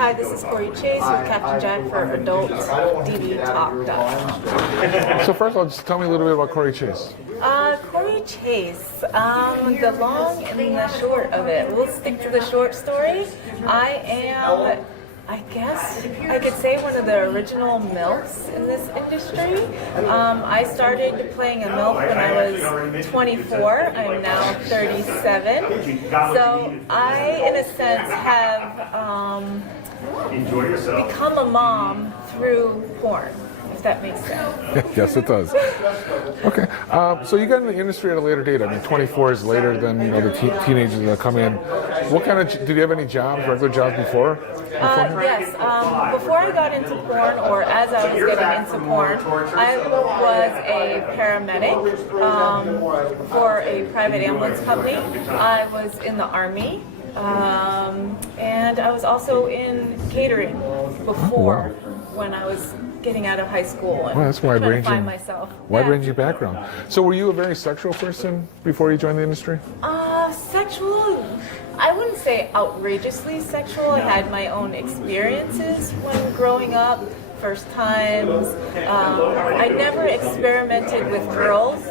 Hi, this is Cory Chase with Captain Jack for AdultDVTalk.com. So first of all, just tell me a little bit about Cory Chase. Cory Chase, the long and the short of it. We'll stick to the short story. I am, I guess I could say, one of the original MILFs in this industry. I started playing a MILF when I was 24. I'm now 37. So I, in a sense, have become a mom through porn, if that makes sense. Yes, it does. Okay, so you got in the industry at a later date. I mean, 24 is later than the teenagers that come in. What kind of did you have any jobs, regular jobs before? Yes. Before I got into porn, or as I was getting into porn, I was a paramedic for a private ambulance company. I was in the Army. And I was also in catering before when I was getting out of high school and that's trying to find myself. Wide-ranging background. So were you a very sexual person before you joined the industry? Sexual, I wouldn't say outrageously sexual. I had my own experiences when growing up. First times. I never experimented with girls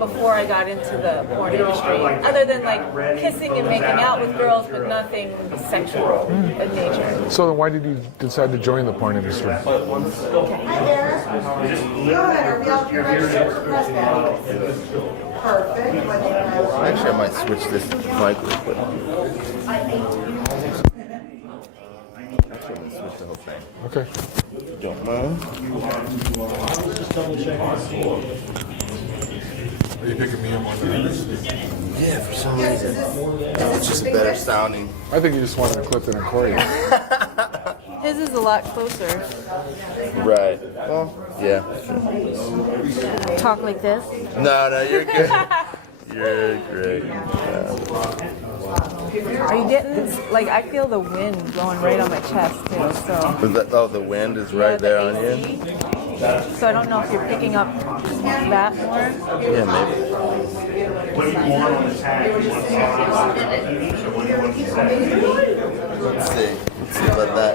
before I got into the porn industry, other than like kissing and making out with girls, but nothing sexual in nature. So then why did you decide to join the porn industry? Actually, I might switch this mic real quick. Actually, I'm going to switch the whole thing. Okay. Don't mind. Are you picking me up on that? Yeah, for some reason. It's just better sounding. I think you just wanted to clip it in Cory. His is a lot closer. Right. Well, yeah. Sure. Talk like this? No, you're good. You're great. Are you getting, like, I feel the wind blowing right on my chest too, so. Is that, the wind is right there on you? So I don't know if you're picking up that more. Yeah, maybe. Let's see about that.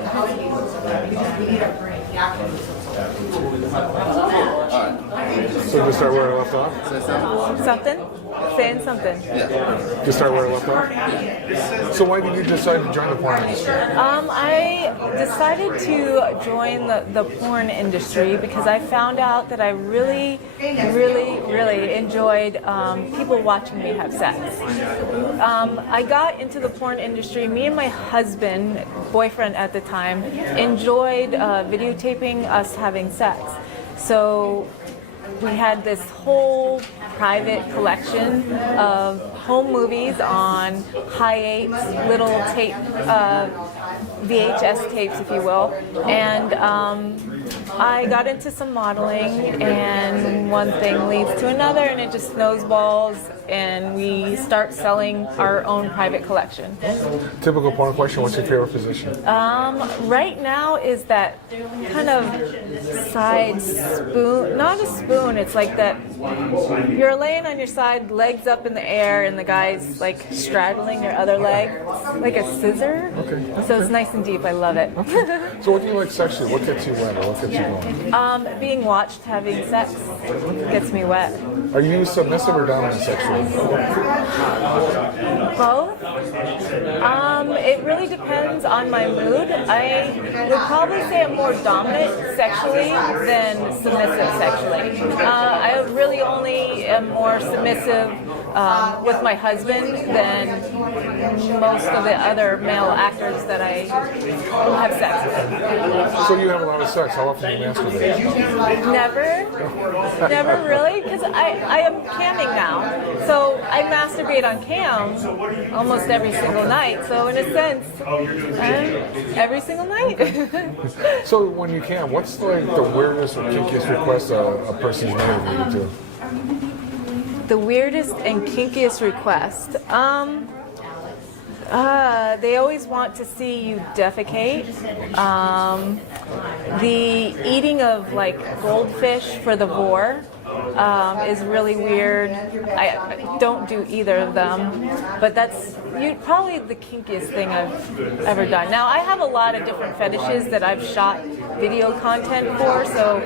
So just start where I left off? Something? Saying something. Yeah. Just start where I left off? So why did you decide to join the porn industry? I decided to join the porn industry because I found out that I really enjoyed people watching me have sex. I got into the porn industry. Me and my husband, boyfriend at the time, enjoyed videotaping us having sex. So we had this whole private collection of home movies on hi-8 little tape, VHS tapes, if you will. And I got into some modeling, and one thing leads to another, and it just snowballs, and we start selling our own private collection. Typical porn question, what's your favorite position? Right now is that kind of side spoon, not a spoon, it's like that you're laying on your side, legs up in the air, and the guy's like straddling your other leg, like a scissor. Okay. So it's nice and deep, I love it. So what do you like sexually? What gets you wet or what gets you going? Being watched having sex gets me wet. Are you submissive or dominant sexually? Both. It really depends on my mood. I would probably say I'm more dominant sexually than submissive sexually. I really only am more submissive with my husband than most of the other male actors that I have sex with. So you have a lot of sex. How often do you masturbate? Never really, because I am camming now. So I masturbate on cam almost every single night. So in a sense, every single night. So when you cam, what's like the weirdest or kinkiest request a person's made of you to? The weirdest and kinkiest request. They always want to see you defecate. The eating of like goldfish for the vor is really weird. I don't do either of them, but that's Probably the kinkiest thing I've ever done. Now, I have a lot of different fetishes that I've shot video content for, so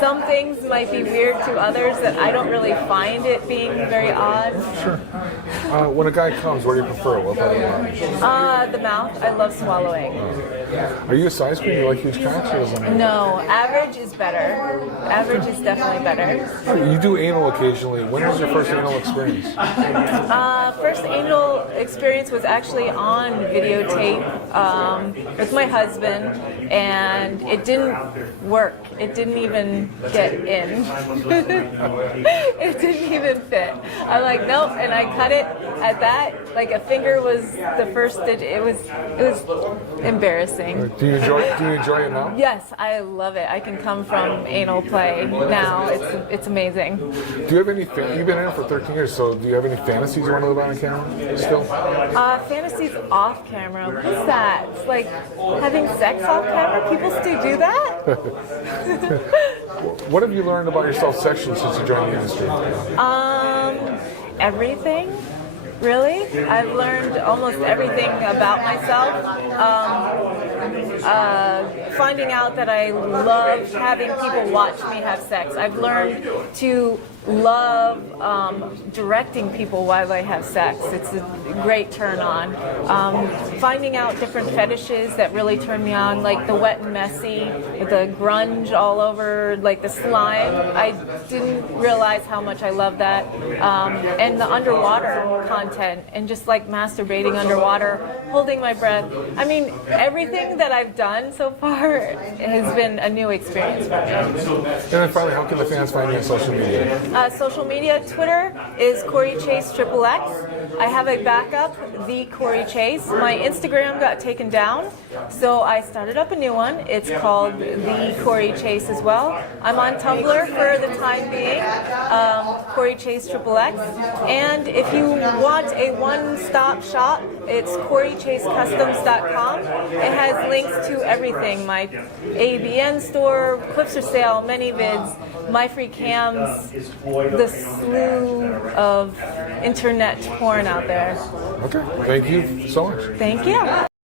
some things might be weird to others that I don't really find it being very odd. Sure. When a guy comes, what do you prefer? What part of the mouth? The mouth, I love swallowing. Are you a size queen? You like huge cocks or something? No, average is better. Average is definitely better. You do anal occasionally. When was your first anal experience? First anal experience was actually on videotape with my husband, and it didn't work. It didn't even get in. It didn't even fit. I'm like, nope, and I cut it at that. Like a finger was the first digit. It was embarrassing. Do you enjoy it now? Yes, I love it. I can come from anal play now. It's amazing. Do you have any? You've been in it for 13 years, so do you have any fantasies you want to live on camera still? Fantasies off camera. What is that? It's like having sex off camera? People still do that? What have you learned about yourself sexually since you joined the industry? Everything. Really? I've learned almost everything about myself. Finding out that I love having people watch me have sex. I've learned to love directing people while they have sex. It's a great turn on. Finding out different fetishes that really turn me on, like the wet and messy, the grunge all over, like the slime. I didn't realize how much I love that. And the underwater content, and just like masturbating underwater, holding my breath. I mean, everything that I've done so far has been a new experience for me. And then finally, how can the fans find you on social media? Social media, Twitter is Cory Chase XXX. I have a backup, the Cory Chase. My Instagram got taken down, so I started up a new one. It's called the Cory Chase as well. I'm on Tumblr for the time being, Cory Chase XXX. And if you want a one-stop shop, it's CoryChaseCustoms.com. It has links to everything: my ABN store, clips for sale, many vids, my free cams, the slew of internet porn out there. Okay, thank you so much. Thank you.